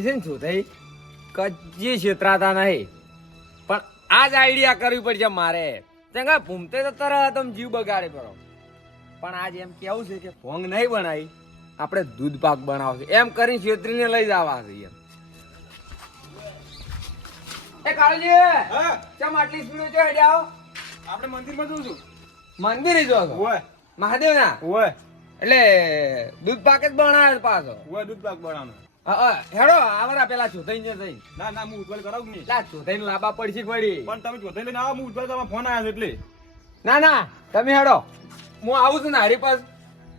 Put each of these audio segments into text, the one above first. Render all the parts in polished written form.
અમે છે ને શું થઈ કજી છેતરાતા નહીં પણ આ જ આઈડિયા કરવી પડશે મારે ચંગા ભૂમતે તો તરત તમે જીવ બગાડે કરો પણ આજ એમ કેવું છે કે ભોંગ નહીં બનાવી આપણે દૂધ પાક બનાવશે એમ કરીને છેતરીને લઈ જવા છે એમ એ કાળજી હા ચમ આટલી સ્પીડ છે હેડે આવો આપણે મંદિરમાં જઉં છું મંદિર જો છો ઓય મહાદેવ ના ઓય એટલે દૂધ પાક જ બનાવે પાછો ઓય દૂધ પાક બનાવવાનો હેડો આવરા પેલા ચોથાઈ ને જઈ ના ના હું ઉજવલ કરાવું કે નહીં લા ચોથાઈ લાંબા પડશે પડી પણ તમે જોતે લઈને આવો હું ઉજવલ કરવા ફોન આવ્યો છે એટલે ના ના તમે હેડો હું આવું છું ને હારી પાસ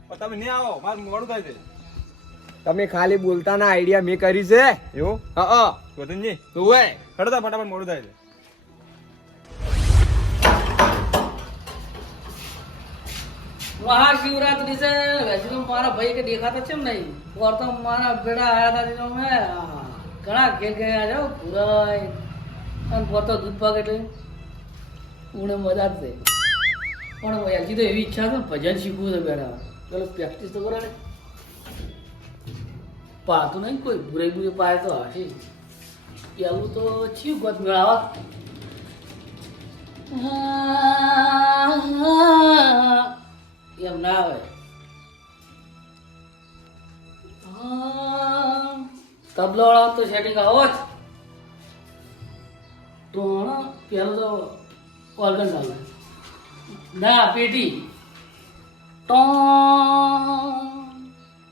પણ તમે નહીં આવો મારું મોડું થાય છે તમે ખાલી બોલતા ના આઈડિયા મેં કરી છે એવું હા જોતનજી તું હોય હડતા ફટાફટ મોડું થાય છે મહાશિવરાત્રી છે વૈસે તો મારા ભાઈ કે દેખાતા છે નહીં ઓર તો મારા બેડા આયા હતા તો મેં ઘણા ઘેર ગયા છે પુરાય અને પોતો દૂધ પાક એટલે ઉણે મજા જ છે પણ હજી તો એવી ઈચ્છા છે ને ભજન શીખવું છે બેડા પેલો પ્રેક્ટિસ તો કરો ને પાતું નહીં કોઈ બુરાઈ બુરાઈ પાય તો હશે એવું તો છીવ ગત મેળાવા એમ ના આવે તબલો વાળા તો સેટિંગ આવો જ તો પેલું તો ઓર્ગન ચાલે ના પેટી તો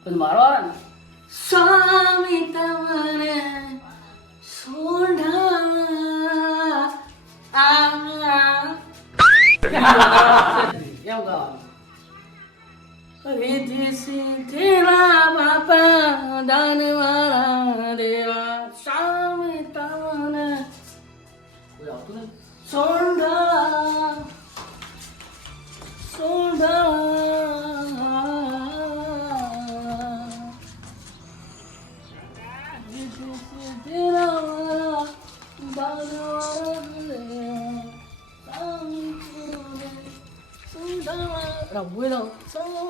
પછી મારો આવે ને સ્વામી તમને સોઢા એમ ગાવાનું વિધિ સિદ્ધિલા બાપા દાનવાળા દેવા સ્વામી તમને કોઈ આવતું નહીં સોંઢા સોંઢા વિધિ સિદ્ધિલા દાનવાળા દેવા સ્વામી Rabuelo, soy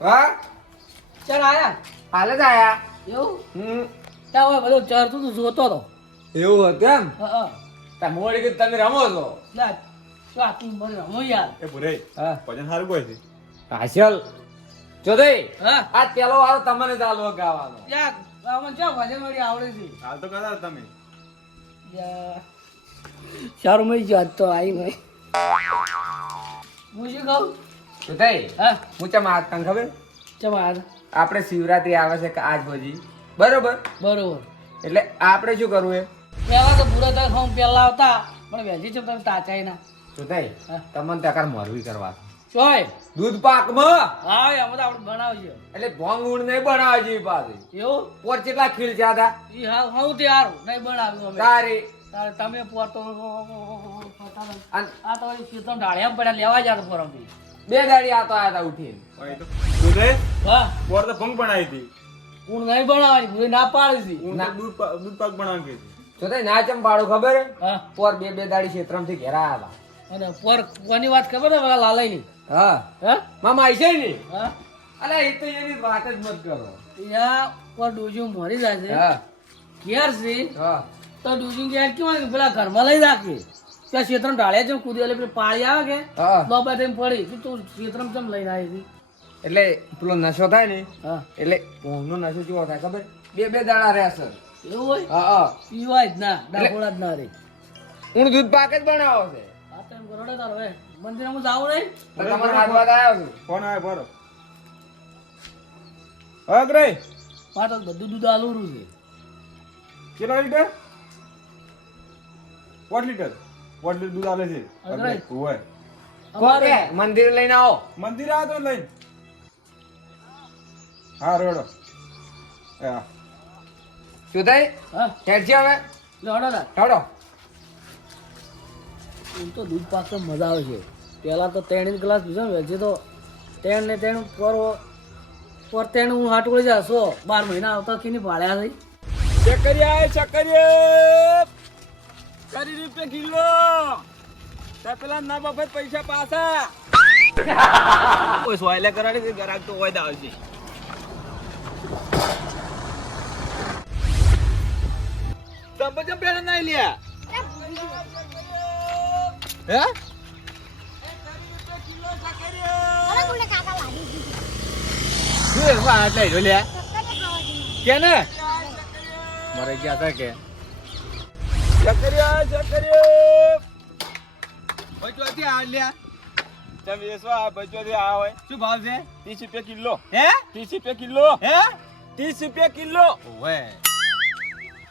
હા ચાલ આયા હાલ જ આયા એવું ત્યાં હોય બધું ચરતું તું જોતો હતો એવું હતું એમ હા મોડી કે તમે રમો છો લા શું આટલું મરે રમો યાર એ ભૂરે હા ભજન સારું કોઈ છે હાશલ જો દઈ હા આ પેલો વાળો તમને ચાલુ ગાવાનો યાર આમાં ચા ભજન વળી આવડે છે હાલ તો કદાચ તમે યાર સારું મળી જાત તો આવી ભાઈ હું શું કહું જો દઈ હા હું ચમ આ તને ખબર ચમ આ આપણે શિવરાત્રી આવે છે કે આજ પછી બરોબર બરોબર એટલે આપણે શું કરવું એ પહેલા તો પૂરા તક હું પહેલા આવતા પણ વહેલી છે તમે તાચાઈ ના જો દઈ હા. તમને તકાર મોરવી કરવા ચોય દૂધ પાકમાં હા એમાં તો આપણે બનાવજો એટલે ભોંગ ઊંડ નહીં બનાવે છે પાછી એવું પોર કેટલા ખીલ છે હતા ઈ હા હું તૈયાર નહીં બનાવ્યું અમે તારી તારે તમે પોતો અન આ તો શીતમ ઢાળિયા પડ્યા લેવા જાતો ફોરમથી બે ગાડી આતો આયા હતા ઉઠીને અહીં તો ભૂરે હા બોર તો ભંગ બનાવી હતી હું નહીં બનાવવાની ભૂલી ના પાડી હું તો દૂધ પાક બનાવી હતી જો તે ના ચમ પાડું ખબર હે? હા પોર બે દાડી ક્ષેત્રમથી ઘેરા આવ્યા અને પર કોની વાત ખબર ને પેલા લાલાઈની હા હા મામા આઈ છે ને હા અલા એ તો એની વાત જ મત કરો યા પર ડોજું મરી જાય છે હા ઘેર છે હા તો ડોજું ઘેર કેવું પેલા ઘરમાં લઈ રાખે ત્યાં ક્ષેત્રમ ઢાળ્યા છે કૂદી એટલે પેલી પાળી આવે કે હા બાબા તેમ પડી કે તું ક્ષેત્રમ ચમ લઈને આવી હતી એટલે પેલો નશો થાય ને હા એટલે ઊંઘનો નશો કેવો થાય ખબર બે દાડા રહેશે એવું હોય હા હા પીવાય જ ના ડાકોડા જ ના રે ઊંડ દૂધ પાક જ બનાવો છે આ તો એમ કરોડે તારો હે મંદિરમાં જાવું નહીં તો તમારે હાથવા આવ્યો છું ફોન આવ્યો બરો હા ગ્રે આ તો બધું દૂધ આલુરું છે કેટલા લીટર 4 લીટર દૂધ આલે છે અગરાઈ. ઓય અમારે કોકે મંદિર લઈને આવો મંદિર આ તો લઈને હા રોડો હા શું થાય હા હેડ છે હવે લેવડો ના હેડો એમ તો દૂધ પાક તો મજા આવે છે પહેલા તો 3 ગ્લાસ પીધો ને હજી તો 3 ને 3 કરો પોતે હું હાટોળી જાશો 12 મહિના આવતા કે નહીં ભાડ્યા થઈ ચકરિયા ચકરિયા કરી રૂપિયા કિલો તે પેલા ના બાપત પૈસા પાછા કોઈ સોયલે કરાડી ગરાક તો હોય આવશે તંબજમ પેલા નહીં લ્યા હે કે ને મરે ગયા હતા કે ચકરિયા બચવાથી આ લ્યા તમે વેસવા બચવાથી આ હોય શું ભાવ છે 30 રૂપિયા કિલો હે 30 રૂપિયા કિલો હે 30 રૂપિયા કિલો ઓવે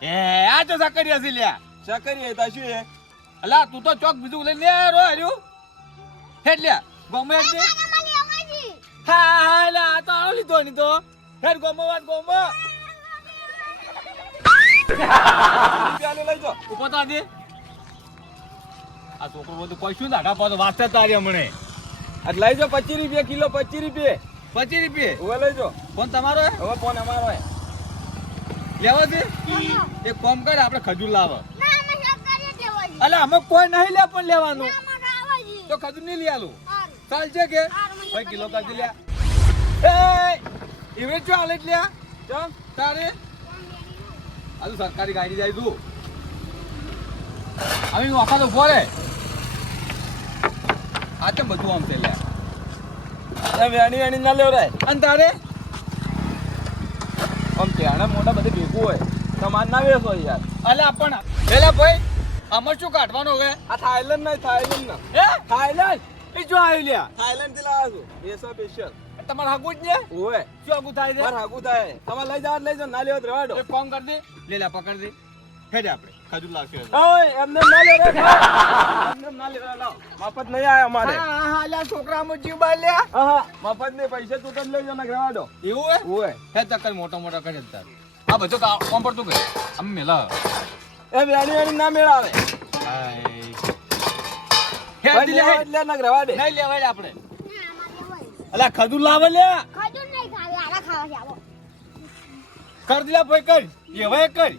એ આ તો ચકરિયા છે લ્યા ચકરિયા તા શું હે અલા તું તો ચોક બીજું લઈ લે રો હર્યું હેડ લ્યા ગમે દે હા લા તો આલો લીધો ની તો હેડ ગોમો વાત ગોમો ચાલે લઈ જો ઉભો તા દે આ છોકરો બધું પૈસું નાખા પાછો વાંચતા તારી હમણે આ લઈ જો 25 રૂપિયા કિલો 25 રૂપિયા હવે લઈ જો ફોન તમારો હે હવે ફોન અમારો હે લેવા દે એક કોમ કર આપણે ખજૂર લાવ અલે અમે કોઈ નહીં લે પણ લેવાનું તો ખજૂર નહીં લઈ આલું ચાલશે કે 5 કિલો કાઢી લ્યા એ એવે ચો આલે લ્યા ચમ તારે આલુ સરકારી ગાડી જાય તું અમે વાપા તો બોલે આ તો બધું આમ છે લ્યા વેણી ના લેવ રે અને તારે આમ કેણા મોટા બધે ભેગું હોય તમાર ના વેસો યાર અલે પણ પેલા ભાઈ અમર શું કાઢવાનો હવે આ થાઈલેન્ડ ના હે થાઈલેન્ડ એ જો આવી લ્યા થાઈલેન્ડ થી લાવ્યો છું વેસો સ્પેશિયલ તમાર હાગું જ ને ઓય શું હાગું થાય છે માર હાગું થાય તમાર લઈ જાવ ના લેવો રેવાડો એક કામ કર દે લે પકડ દે હેડ આપણે ખજૂર લાવશે ઓય એમને ના લે રે એમને ના લે લાવ મફત નહીં આયા અમારે હા લા છોકરા મો જીવ બાલ લે હા મફત ને પૈસા તું તને લઈ જા ના રેવાડો એવું હે ઓય હે તકલ મોટો કરે તાર આ બધું કામ પર તું કે અમે મેલા એ વેણી ના મેળાવે હે લે ના રેવાડે નહીં લેવાય આપણે અલા ખજૂર લાવે લે ખજૂર નહીં ખાવે આલા ખાવા છે આવો કર દિલા ભાઈ કર એવાય કર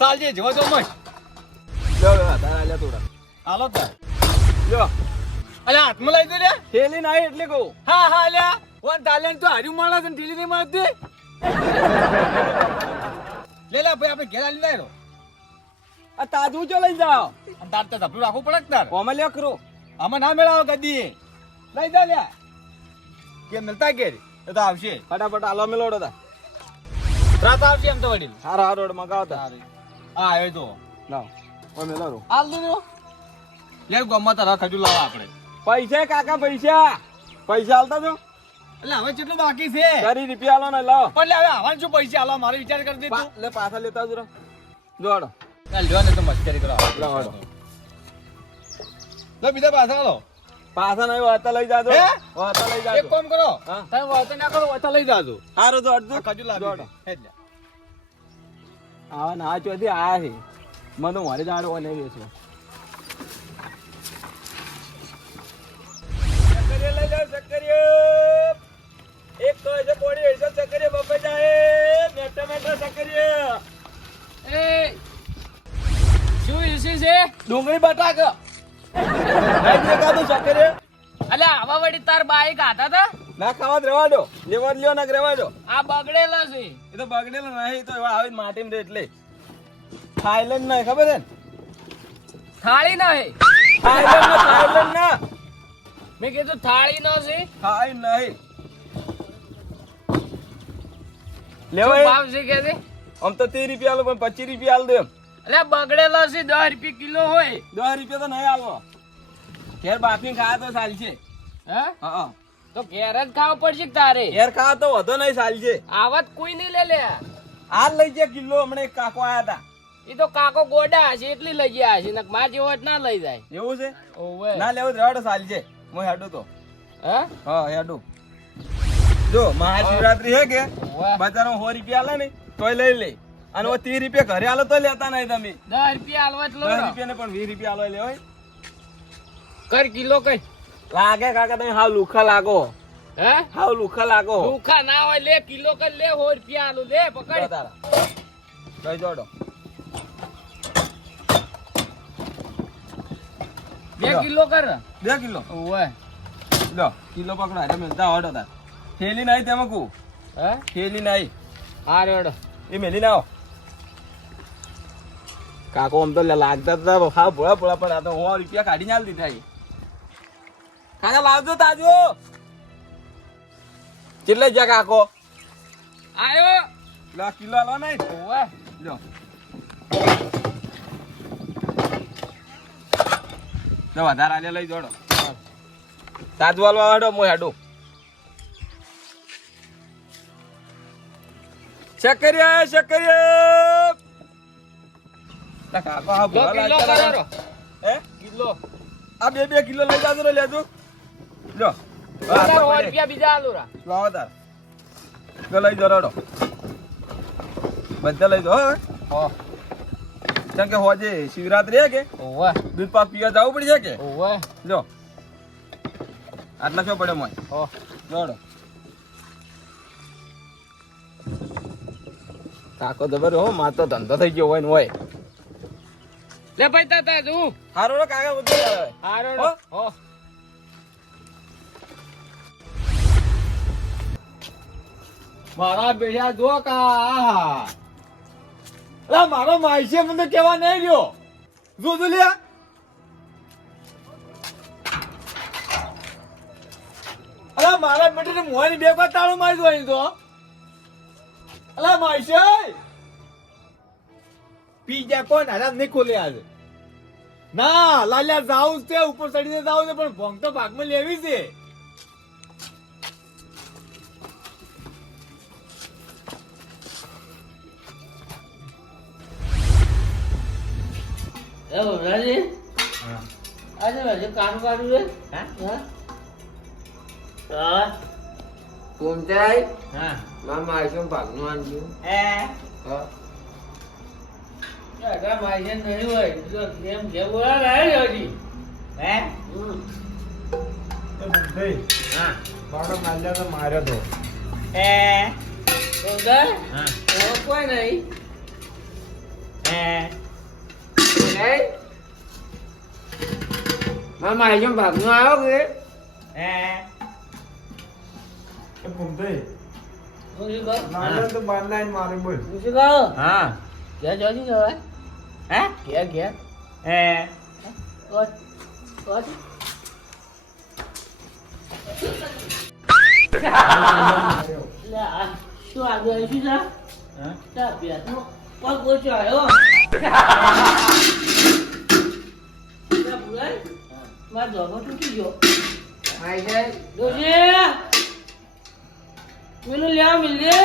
સાલજે જવા દો મત લો તારા લે થોડા હાલો તાર લો અલા હાથમાં લઈ દે લે થેલી ના એટલે કહું હા લે વન ટાલેન્ટ તો હાર્યું માણસ ને થેલી નહીં મળતી લે ભાઈ આપણે ઘેર આલી નાયરો આ તાજુ જો લઈ જાઓ અને તાર તો ધપલું રાખવું પડે તાર ઓમે લે કરો આમાં ના મેળાવો કદી લઈ જા લે કે મિલતા કે એ તો આવશે ફટાફટ આલો મેલોડો તા રાત આવશે એમ તો વડીલ હારા રોડ મગાવતા હા આવ્યો તો લાવ ઓ મેલો હાલ દે લે ગોમમાં તારા ખજૂર લાવા આપણે પૈસા કાકા પૈસા હાલતા તો એટલે હવે કેટલું બાકી છે 30 રૂપિયા આલો ને લાવ પણ લે હવે આવવાનું શું પૈસા આલો મારો વિચાર કરી દે તું લે પાછા લેતા જરા જોડો ચાલ લ્યો ને તો મસ્કરી કરો લાવડો લે બીજા પાછા આલો પાછા નહીં વાતા લઈ જાજો વાતા લઈ જાજો એક કામ કરો તમે વાતા ના કરો વાતા લઈ જાજો હારું તો અડધું ખજૂર લાવી હેડ લે આવા ના ચોથી આયા છે મને મારે જાડો અને વેચો ચકરિયા લઈ જાવ ચકરિયા એક તો છે કોડી એસો ચકરિયા બપે જાય મેટા ચકરિયા એ શું ઇસી છે ડુંગળી બટાક નહીં દેખાતું ચકરિયા અલે આવા વડી તાર બાઈક આતા તા ના ખાવા રેવાડો લેવા લ્યો ના રેવાડો આ બગડેલો છે એ તો બગડેલો નહીં તો એવા આવી માટીમાં રે એટલે થાઈલેન્ડ ના ખબર હે થાળી ના હે થાઈલેન્ડ ના મેં કીધું થાળી નો છે થાઈ નહીં શું લેવાય ભાવ છે કે છે આમ તો 30 રૂપિયા આલો પણ 25 રૂપિયા આલ દે એમ અલે બગડેલો છે 10 રૂપિયા કિલો હોય 10 રૂપિયા તો નહીં આલવો ઘેર બાફીને ખાવા તો ચાલશે હે હા તો ઘેર જ ખાવા પડશે કે તારે ઘેર ખાવા તો વધો નહીં ચાલશે આવત કોઈ નહીં લે લે આ લઈ જાય કિલો હમણાં એક કાકો આયા હતા એ તો કાકો ગોડા હશે એટલી લઈ ગયા હશે નક માર જેવો જ ના લઈ જાય એવું છે ઓવે ના લેવું રેવાડો ચાલશે હું હેડું તો હે હા હેડું જો મહાશિવરાત્રી હે કે વાહ. બજારમાં 100 રૂપિયા આલે ને તોય લઈ લે અને 30 રૂપિયા ઘરે આલો તો લેતા નહીં તમે 10 રૂપિયા આલવા જ 10 લો રૂપિયા ને પણ 20 રૂપિયા આલો લેવાય કર કિલો કઈ લાગે કાકા તમે હાવ લુખા લાગો હે હાવ લુખા લાગો દુખા ના હોય લે કિલો કર લે 100 રૂપિયા આલુ લે પકડ તારા લઈ જોડો 2 કિલો કર 2 કિલો ઓય લો કિલો પકડો એટલે મેલતા હોડો તાર થેલી નહીં તેમાં કુ હે થેલી નહીં હા રેડો એ મેલી ના આવો કાકો આમ તો લાગતા હતા હા ભોળા ભોળા પણ આ તો 100 રૂપિયા કાઢીને આલ દીધા એ કાકા લાવજો તાજો કેટલે જા કાકો આયો લો કિલો આલો નહીં ઓય લો તો વધારે આલે લઈ જોડો તાજો આલવા વાડો મો હેડો શક્કરિયા તા કાકો હા જો ભોળા કિલો લાગતા કરો હે કિલો આ 2 કિલો લઈ જાજો રે લેજો લો 100 રૂપિયા બીજા આલુ રા લાવો તાર તો લઈ જો રડો બધા લઈ જો હવે હો કેમ કે હોજે શિવરાત્રી હે કે ઓય દૂધ પાક પીવા જવું પડશે કે ઓય જો આટલા શું પડે મોય હો રડો કાકો જબર હો માર તો ધંધો થઈ ગયો હોય ને હોય લે ભાઈ તા તું હારો રો કાકા બધું આવે હારો હો? હો મારા બેઠા જો કા આહા અલા મારો માઈસે મને કેવા નહીં ગયો જો જો લ્યા અલા મારા બેટે મોહની બે વાર તાળું મારી દો અહીં તો અલા માઈસે પી જા કોણ આરામ નહીં ખોલે આજે ના લાલ્યા જાઉં છે ઉપર ચડીને જાઉં છે પણ ભોંગ તો ભાગમાં લેવી છે એ ભમરાજી આજે હજી કામ કાઢ્યું છે હા હા કોમચાઈ હા મામા આઈશું ભાગનું આંજ્યું હા અગા માઈ નહીં હોય જો કેમ કે બોલા રહે હજી હે હા બાળો માલ્યા તો માર્યો તો તો ગઈ હા કોઈ નહીં મામા આઈશું ભાગનું આવ્યો કે હું શું કહું માર્યો તો બાર લાઈન મારે બોલ હું શું કહું હા ક્યાં જવાની જવાય હે ક્યાં ક્યાં કોટ કોટ લે આ શું આગળ આવી છે હા તા બેઠો પગ ગોચો આવ્યો તા ભૂલાય મારો ધોકો તૂટી ગયો આઈ જાય દોજી પેલું લે મિલે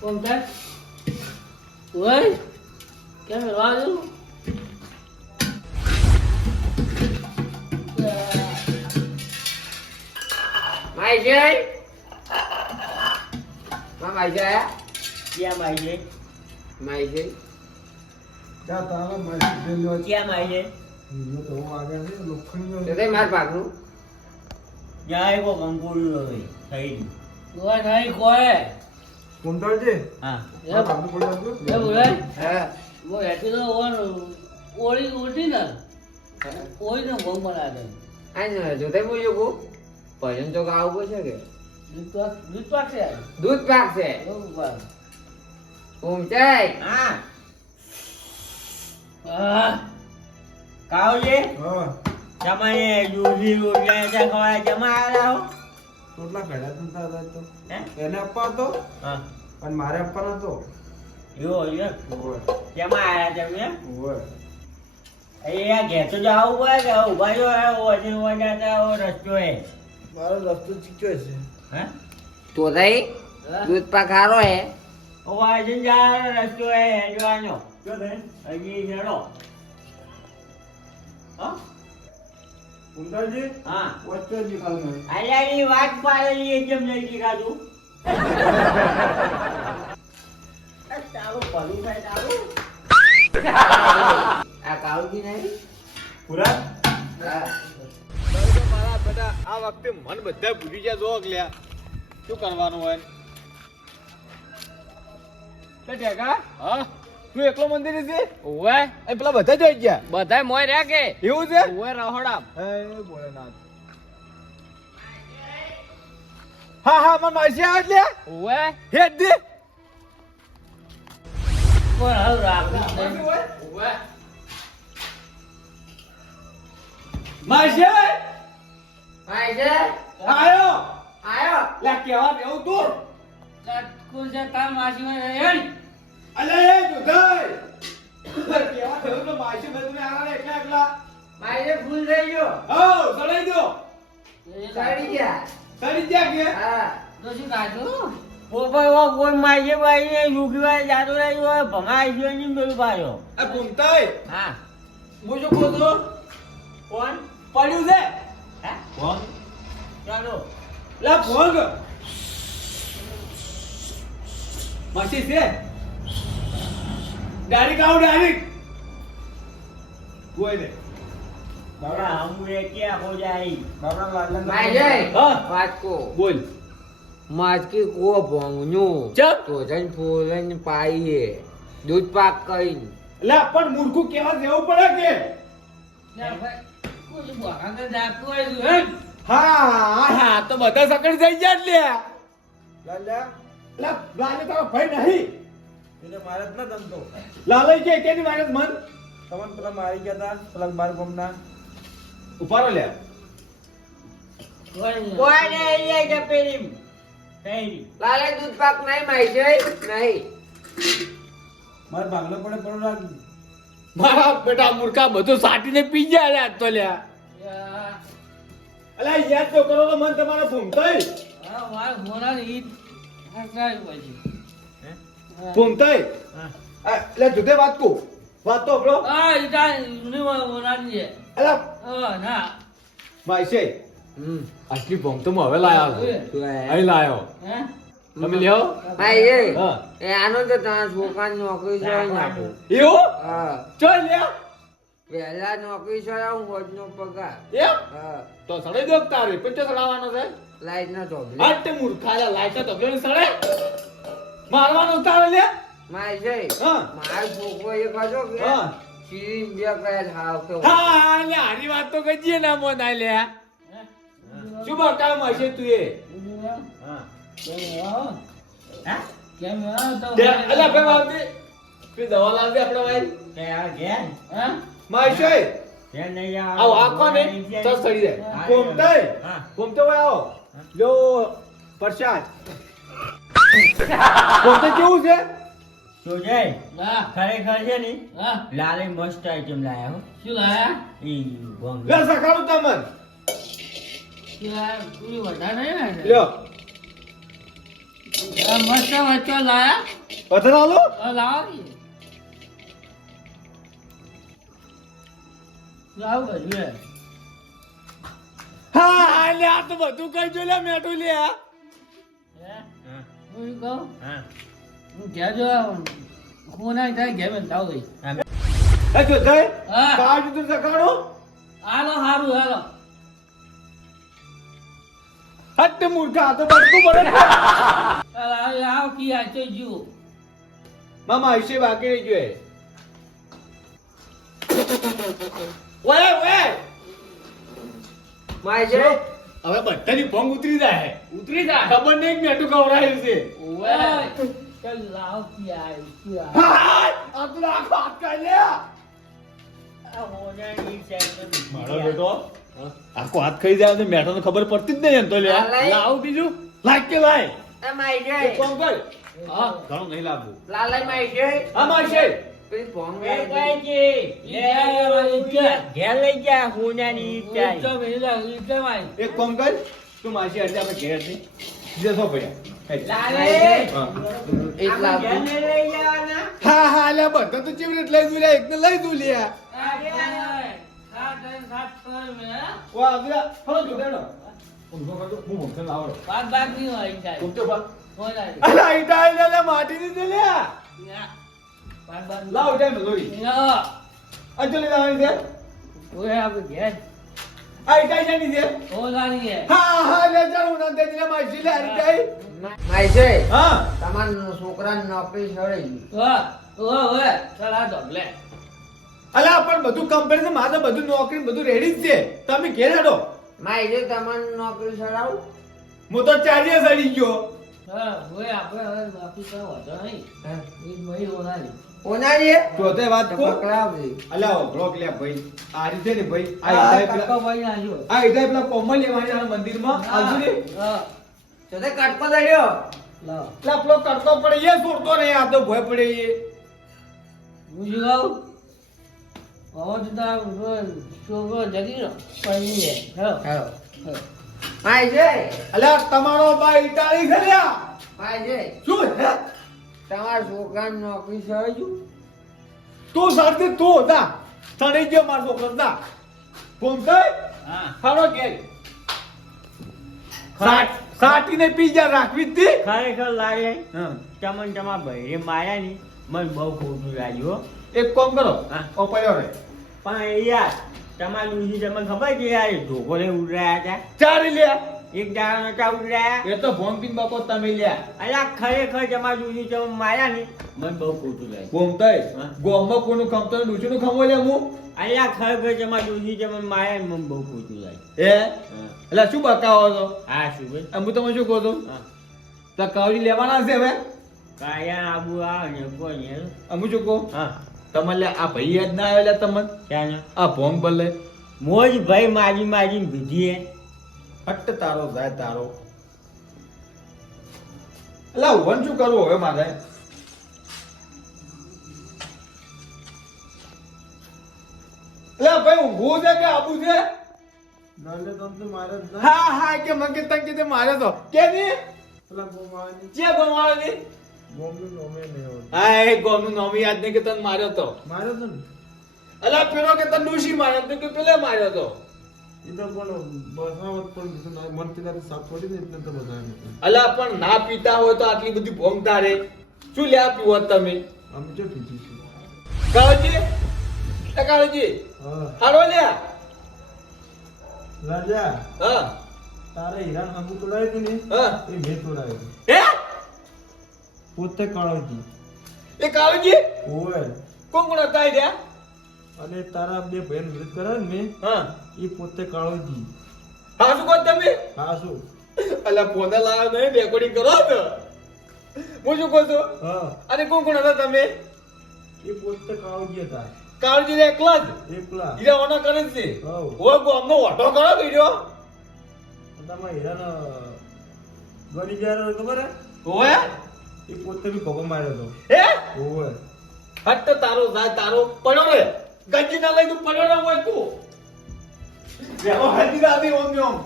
કોણ થાય ઓય કેમ રાજુ માઈ જાય મામા આઈ જાય ક્યાં માઈ છે માઈ જાય જા તારા માસી પેલો ક્યાં માઈ છે હીરો તો હું આગળ છે લોખંડનો તો તે માર ભાગનું જાય કો કંકોડું હવે થઈ કોઈ નહીં કોઈ કુંતળજી હા આ બાબુ બોલાવજો એ બોલાય હા वो ऐसे तो वो ओली उल्टी ना ओली ना बम बना दे આઈ ને જોતે બોલ્યો કો ભજન તો ગાવું પડશે કે दूध पाक से દૂધ પાક છે કોમચાઈ हाँ काओ ये હા जमाए जूली उड़े जगह जमा आ रहा हो ટોટલા ઘડા તો તારા તો हैं એને આપવા તો हाँ અને મારે આપવાનો તો यो ये ઓય जमा आया जब ये ઓય ये घे तो जाओ हुआ है भाई है वो अजी हो जाता है वो रस्तो है મારો રસ્તો ચીક્યો છે हैं તો થઈ દૂધ પાક હારો હે वो अजी जा रस्तो है जवानो ક્યો થાય अजी चलो हाँ કુંતળજી हाँ વચ્ચે જ ખાવ નહીં અલ્યાની વાત પાડેલી એકદમ નહીં શીખાતું તારું ભલું થાય તારું આ કાળુજી નહીં પૂરા હા બેટા આ વખતે મન બધા ભૂલી ગયા જો અગલ્યા શું કરવાનું હોય તે ટેકા હા તું એકલો મંદિર છે ઓવે એ પેલા બધા જોઈ ગયા બધાય મોય રહ્યા કે એવું છે ઓવે રહોડા હે ભોળેનાથ હા હા મને માસી આવે એટલે ઓવે હેડ દે કોઈ હાલ રાખી જ નહીં. ઓવે માસી આય આયો આયો લે કેવા દેવું તું કોણ છે તાર માસી હોય હેડ અલે એ જુદાઈ કેવા દેવું તો માસી મેં તમે આરા એકલા એકલા મારે ફૂલ થઈ ગયો હો ચડાઈ દો સાડી ગયા ચડી ગયા કે હા તો શું કાઢું કોઈ માજે બાઈને યુગીવાય જાતો રહ્યો ભમાય છે ની મેલ પાયો આ કુંતાઈ હા હું શું કહું છું કોણ પડ્યું છે હે ફોન ચાલો લા ફોન માસી છે ડાયરેક્ટ આવો ડાયરેક્ટ કોઈ ને બાબા હમ એ કે હો જાય બાબરા લાલન માજે હા વાટકો બોલ માજકી કો ભોંગનું ચપ. તો જન ફૂલન પાઈએ દૂધ પાક કઈ લા પણ મૂર્ખું કેવા દેવું પડે કે હા હા તો બધા સકડ થઈ ગયા લે લાલા લા લાલે તારો ભાઈ નહીં એને મારે જ ન ગમતો લાલય કે કેની મારે મન તમને પેલા મારી ગયા તા પેલા બાર ગમના ઉપારો લે કોઈ ને એ કે પેલી થઈ લાલે દૂધ પાક નહીં માજે નહીં માર બાંગલો પડે પડો રાખ મારા બેટા મૂર્ખા બધું સાટીને પી ગયા લે આજ તો લ્યા અલા યાદ તો કરો તો મન તમારો ભૂમતાઈ ભૂમતાઈ હા લે જુદે વાત કો વાત તો આપણો અલા માઈશે આટલી ભૂમ તો હું હવે લાયો છું અહીં લાયો તમે લ્યો માજે હા એ આનો તો તારા છોકરાની નોકરી છે નાખો એવું હા ચોય લ્યા પહેલા નોકરી છે હું હોજનો પગાર એમ હા તો સડે દો તારે પંચો સડાવવાનો છે લાઈટ ના ચોબલી આટે મૂર્ખા લાઈટ તો તબલો સડે મારવાનો તારે લે માજે હા મારો છોકરો એક હતો કે હા સીરી બે કયા થાવ કે હા લે આની વાત તો કજીએ ના મોના લે શું બતાવ માશે તું એ હા અલા બે વાવતી કે દવા લાવજે આપણે ભાઈ કે આ ઘેર માશે ઘેર નહીં આવો આખો ને તો સડી જાય કોમતાઈ હા કોમતો ભાઈ આવો લો પ્રસાદ કોમતે કેવું છે જોજે ખરેખર છે ને લાલે મસ્ત આઈટમ લાયા હો શું લાયા ઈ ગોંગ લે સકાળું તમન પૂરી વધારે નહીં ને લ્યો મસ્ત વચ્ચે લાયા પથરા લો લાવો લાવ બધું હા હા લે આ તો બધું કઈ જો લે મેટું લે હા હું કહું હા હું ઘેર જો હું ના થાય ઘેર મેં લાવ ગઈ એ જો જય હા કાળ તું સકાળું હાલો હારું હાલો હટ મૂર્ખા તો બધું પડે ને આવ કી આ તો જુ મામા આઈશે બાકી રહી ગયો ઓય ઓય માજે હવે બધાની ભંગ ઉતરી જાય ખબર નહીં કે મેટું કવરાયું છે ઓય ચાલ લાવ કી આ હા આ તો આખો હાથ કાઢ લે આ હોનાની સાઈડ મારો બેટો આખો હાથ ખાઈ જાય તો મેઠો તો ખબર પડતી જ નહીં એમ તો લે લાય. લાવ બીજું લાગ કે લાય એ માજે એક કામ કર હા ઘણું નહીં લાવવું લાલાઈ માજે હા માશે પેલી ભોંગ એ કઈ છે ઘેર લઈ જા હોનાની ચાઈ એક કામ કર તું માસી આજે આપણે ઘેર હતી બીજા સો ભર્યા લાલે હા. એક લાખ ઘેર નહીં લઈ જવાના હા હા લે બધા તો ચીવી રીત લઈ દઉં લે એકને લઈ દઉં લે ઓ આગળ ફરો જો દેડો ઊંઘો કરજો હું મોકલ લાવડો ઊંઘતો બા અલા ઈટા લે લે માટી ની દે લે લાવ ટાઈમ લોડી અંજલિ લાવવાની દે આ ઇટાઈ જાની છે ઓ જાની હે હા હા લે જાઉં ના તેજને માસી લે ઇટાઈ માય છે હા તમારા છોકરાને નોકરી છોડી ગઈ. ઓય ચાલ આ ઢોકલે અલા પણ બધું કમ્પ્લીટ છે મારે બધું નોકરી બધું રેડી જ છે તમે ઘેર હેડો માય છે તમારી નોકરી છોડાવું. હું તો ચારીએ સડી ગયો હા ઓય આપણે હવે બાકી તો વાંધો નહીં એ મહી ઓનાની કોનારી હે? તો તે વાત તો કો પકડાવજે. અલા બ્લોક લે ભાઈ આ રીતે ને ભાઈ આ આ ઇટાઈ કાકો ભાઈ આવ્યો આ ઇટાઈ પેલા કોમલ લેવાની આ મંદિરમાં આજુ ને હા તો તે કટકો દડ્યો. લાવ પેલા પેલો કરતો પડે એ છોડતો નહીં આ તો ભય પડે એ હું જગાઉ હવે તો તાર છોકરો જગી રહ્યો પડી હે હાલો. માય છે અલા તમારો બા ઇટાલી છે લ્યા માય છે શું હે? તમારા છોકરાને નોકરી છોડ્યું. તું સારથી તું જા સડી ગયો મારો છોકરો જા ફોન કર હા હાલો કે સાટીને પીજા રાખવી જ હતી ખરેખર લાગે હા ચમન ચમા ભાઈ માર્યા ની મને બહુ ખોટું લાગ્યું હો. એક કામ કરો હા. ઓ પડ્યો રે પણ યાર તમારી ડૂસી તમને ખબર છે યાર ઢોકોને ઉડરાયા હતા ચારી લે એક દાડા નતા ઉડરાયા એ તો ભોંગીન બાપો તમે લ્યા અલા ખરેખર તમારી ડૂસી ચમન માર્યા ની મને બહુ ખોટું લાગ્યું બોમતાઈ હા. ગોમમાં કોનું ખમતો ડૂચુનું ખમો લે હું અલા ખરેખર તમારી ડૂસી ચમન માર્યા ને મને બહુ ખોટું લાગ્યું હે હા. એટલે શું બતાવો છો હા શું ભાઈ હું તમે શું કહો છો હા તો કાવડી લેવાના છે હવે કાયા આબુ આવે ને કોઈ ને હું શું કહું હા તમે લે આ ભાઈ યાદ ના આવેલા તમને ક્યાં આ ભોંગ બદલે મોજ ભાઈ મારી મારી ભીધી હટ તારો જાય તારો એટલે વન શું કરવું હવે મારે એટલે ભાઈ ઊંઘવું છે કે આબુ છે હા હા કે મને તંગ કે તે મારે તો કે ની જે ગોમાવાની હા એ ગોમનું નામ યાદ નહીં કે તને માર્યો તો અલા પેલો કે તને ડૂસી માર્યો તો કે પેલે માર્યો તો અલા પણ ના પીતા હોય તો આટલી બધી ભોંગ તારે શું લ્યા પીવો તમે કાળજી એ કાળજી હારો લ્યા રાજા હા તારે હીરાન હંગુ તોડાયું તું ને હા એ મેં તોડાયું હે પોતે કાળોજી એ કાળજી ઓય કોણ કોણ હતા એ રહ્યા અને તારા બે બહેન વિરુદ્ધ કરે ને મેં હા એ પોતે કાળોજી હા શું કહો તમે હા શું અલા ફોને લાવ્યો નહીં રેકોર્ડિંગ કરો ને હું શું કહું છું હા અને કોણ કોણ હતા તમે એ પોતે કાળોજી હતા કાળજી એકલા જ એકલા હીરા ઓના કરે જ છે હવ ઓ ગોમનો ઓટો કરો બીજો તમારા હીરાન ગણી જાય ખબર હે ઓય એ પોતે બી ભગો માર્યો હતો હે ઓય હટ તારો જાય તારો પડ્યો રે ગંજી ના લઈ તું પડ્યો રે હોય તું રેવો હજી રાતી ઓમ ઓમ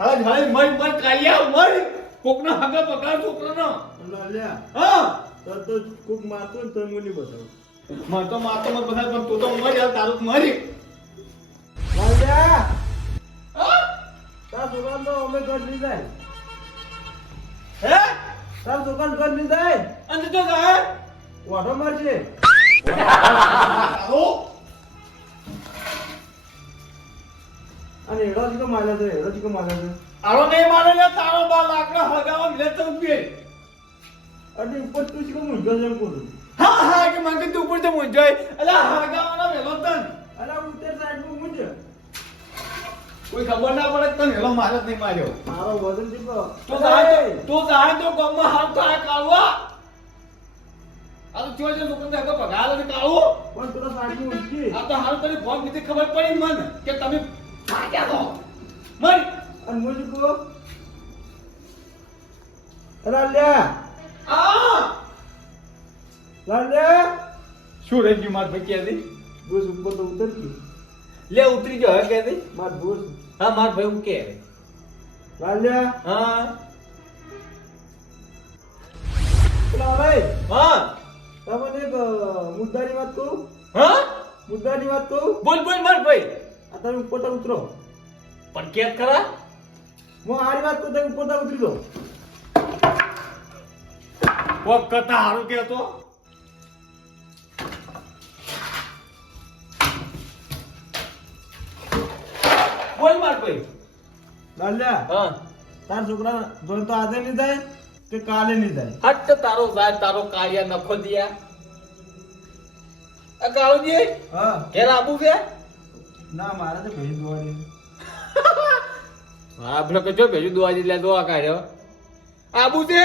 હાલ હાલ મર કાયા મર કોકના હગા પકડા છોકરાનો લાલ્યા હા તો કોક મારતો ને તો મને બતાવ મર તો મારતો મત બધા પણ તું તો મર યાર તારું તો મરી લાલ્યા હા તાર દુકાન તો અમે ઘર ની જાય હે તાર દુકાન ઘર ની જાય અંત તો જાય વાઢો મારશે આવો અને એડોજી કો માર્યો છે એડોજી કો માર્યો છે આરો નહીં મારે લે તારો બા લાકડા હગાવા મિલે તો ઉભી અને ઉપર તું શું મુંજો જેમ કોરું હા હા કે મને તું ઉપર તો મુંજાય અલા હગાવાના વેલો તન અલા ઉત્તર સાઈડ માં મુંજો કોઈ ખબર ના પડે તને વેલો મારે જ નહીં માર્યો મારો વજન દીપો તું જાય તો ગામમાં હાલ તો આ કાળવા આ તો ચોર છે લોકો ને હગા પગાર ને કાળવો પણ તું સાઈડ માં ઊંચી આ તો હાલ તને ફોન કીધી ખબર પડી મને કે તમે ભાગ્યા તો મર અને મુંજો કો લાલ્યા આ લાલ્યા શું રે જી માર ભાઈ કે દે બસ ઉપર તો ઉતર કી લે ઉતરી જો હવે કે દે માર બોસ હા માર ભાઈ હું કે લાલ્યા હા પેલા ભાઈ હા તમને એક મુદ્દાની વાત કહું હા મુદ્દાની વાત કહું બોલ બોલ માર ભાઈ આ તમે ઉપર તો ઉતરો પણ કેમ ખરા હું આરી વાત કહું તમે ઉપર તો ઉતરી દો કોક કથા હારું કેતો બોલ માર કોઈ લાલ્યા હા તાર છોકરા જોઈ તો આજે નહીં જાય કે કાલે નહીં જાય હટ તારો જાય તારો કાળિયા નખો દિયા આ કાળુજી હા ઘેર આબુ છે ના મારે તો ભેજ દોડી હા આપણે કજો ભેજું દોવા લે દોવા કાઢ્યો આબુ છે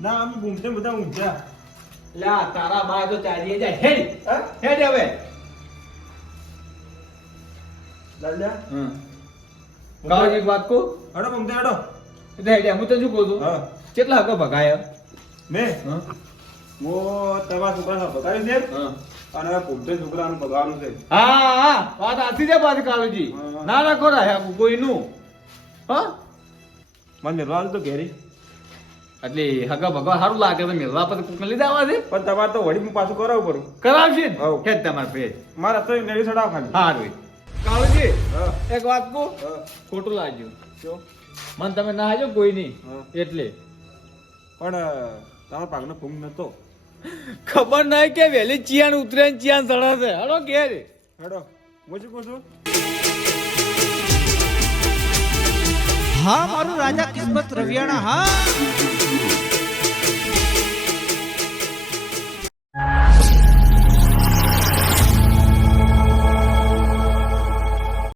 ના અમે ઘૂમતે બધા ઊંઘ્યા લા તારા બા તો ચાલીએ જાય હેડ હેડ હવે લાલ્યા કાળુજી વાત કો હડો ઘૂમતે હડો એટલે હેડ હું તો શું કહું છું હા કેટલા હકો ભગાય મેં હા હું તમારા છોકરાને બતાવ્યું છે હા અને હવે ઘૂમતે છોકરાનું બગાડવાનું છે હા હા વાત આથી છે પાછી કાળુજી હા. ના રાખો રહ્યા કોઈનું હા મને મેળવા તો ઘેરી એટલે હગા ભગવા સારું લાગે તો મેળવા પર કોક લીધા આવા છે પણ તમારે તો વળી પાછું કરાવવું પડું કરાવશે ને હઉ. કે તમારે ભેજ મારા તો નવી ચડાવ ખાલી સારું કાળુજી હા એક વાત કહું હા ખોટું લાગ્યું શું? મને તમે ના હાજો કોઈ નહીં હા. એટલે પણ તમારા પાકનો ફૂંગ નતો ખબર નહીં કે વહેલી ચિયાન ઉતરે ને ચિયાન ચડે છે હલો ઘેર હેડો હું શું કહું છું હા મારું રાજા કિસ્મત રવિયાણા હા